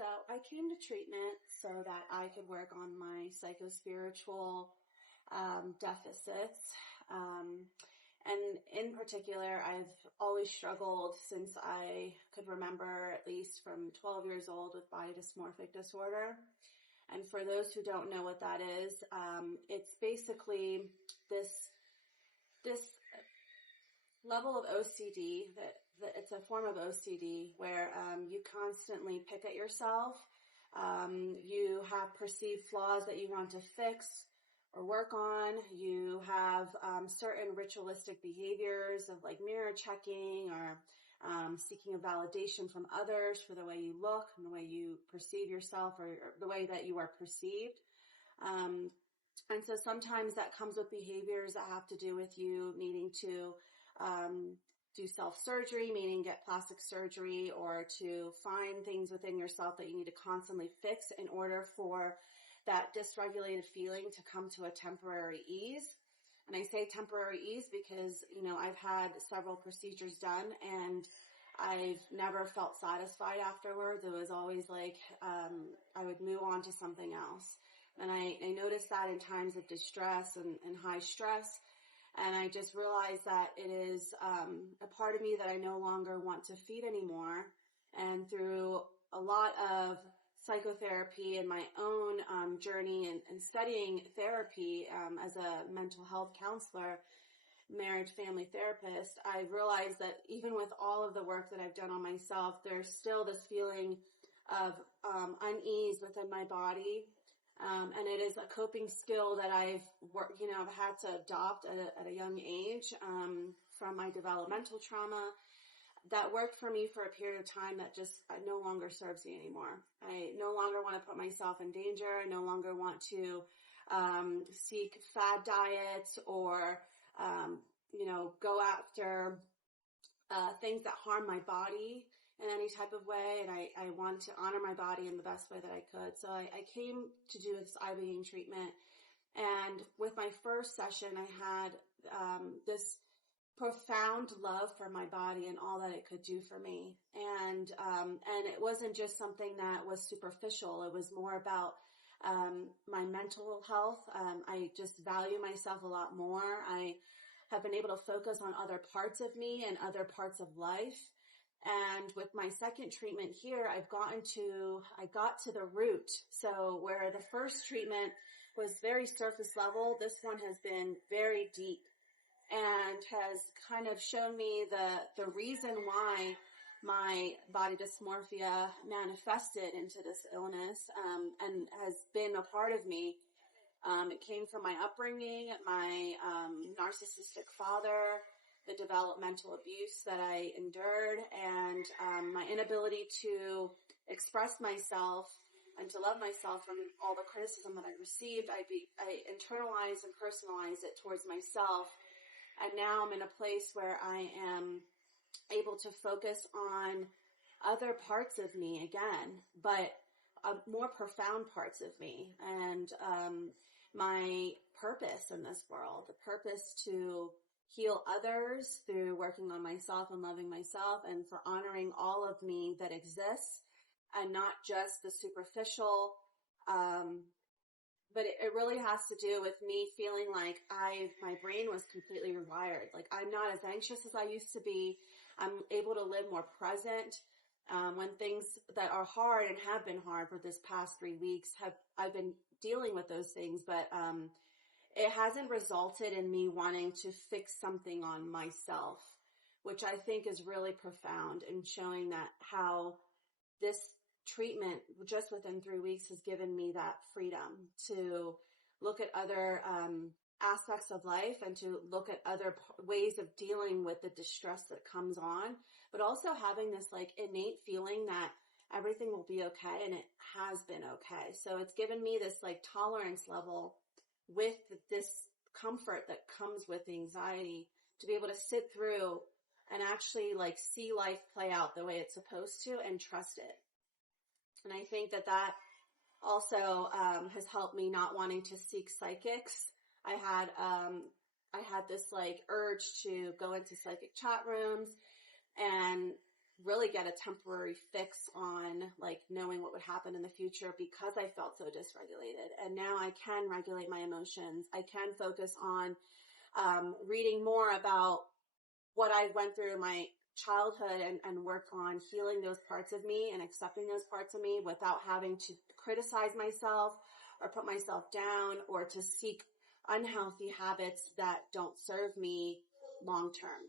So I came to treatment so that I could work on my psychospiritual deficits. And in particular, I've always struggled since I could remember, at least from 12 years old, with body dysmorphic disorder. And for those who don't know what that is, it's basically this level of OCD that it's a form of OCD where you constantly pick at yourself. You have perceived flaws that you want to fix or work on. You have certain ritualistic behaviors of like mirror checking or seeking a validation from others for the way you look and the way you perceive yourself or the way that you are perceived. And so sometimes that comes with behaviors that have to do with you needing to do self-surgery, meaning get plastic surgery, or to find things within yourself that you need to constantly fix in order for that dysregulated feeling to come to a temporary ease. And I say temporary ease because, I've had several procedures done and I've never felt satisfied afterwards. It was always like I would move on to something else. And I noticed that in times of distress and high stress. And I just realized that it is a part of me that I no longer want to feed anymore. And through a lot of psychotherapy and my own journey and studying therapy as a mental health counselor, marriage family therapist, I realized that even with all of the work that I've done on myself, there's still this feeling of unease within my body. And it is a coping skill that I've had to adopt at a young age from my developmental trauma that worked for me for a period of time that just no longer serves me anymore. I no longer want to put myself in danger. I no longer want to seek fad diets or go after things that harm my body in any type of way, and I want to honor my body in the best way that I could. So I came to do this Ibogaine treatment, and with my first session, I had this profound love for my body and all that it could do for me, and it wasn't just something that was superficial. It was more about my mental health. I just value myself a lot more. I have been able to focus on other parts of me and other parts of life. And with my second treatment here, I got to the root. So where the first treatment was very surface level, this one has been very deep and has kind of shown me the reason why my body dysmorphia manifested into this illness, and has been a part of me. It came from my upbringing, my narcissistic father, the developmental abuse that I endured, and my inability to express myself and to love myself from all the criticism that I received. I internalized and personalized it towards myself, and now I'm in a place where I am able to focus on other parts of me again, but more profound parts of me, and my purpose in this world, the purpose to heal others through working on myself and loving myself, and for honoring all of me that exists and not just the superficial. But it really has to do with me feeling like my brain was completely rewired. Like I'm not as anxious as I used to be. I'm able to live more present. When things that are hard and have been hard for this past 3 weeks I've been dealing with those things, but it hasn't resulted in me wanting to fix something on myself, which I think is really profound in showing that how this treatment just within 3 weeks has given me that freedom to look at other aspects of life and to look at other ways of dealing with the distress that comes on, but also having this like innate feeling that everything will be okay, and it has been okay. So it's given me this like tolerance level with this comfort that comes with the anxiety to be able to sit through and actually like see life play out the way it's supposed to and trust it. And I think that also has helped me not wanting to seek psychics. I had this like urge to go into psychic chat rooms, and really get a temporary fix on like knowing what would happen in the future because I felt so dysregulated. And now I can regulate my emotions. I can focus on reading more about what I went through in my childhood and work on healing those parts of me and accepting those parts of me without having to criticize myself or put myself down or to seek unhealthy habits that don't serve me long term.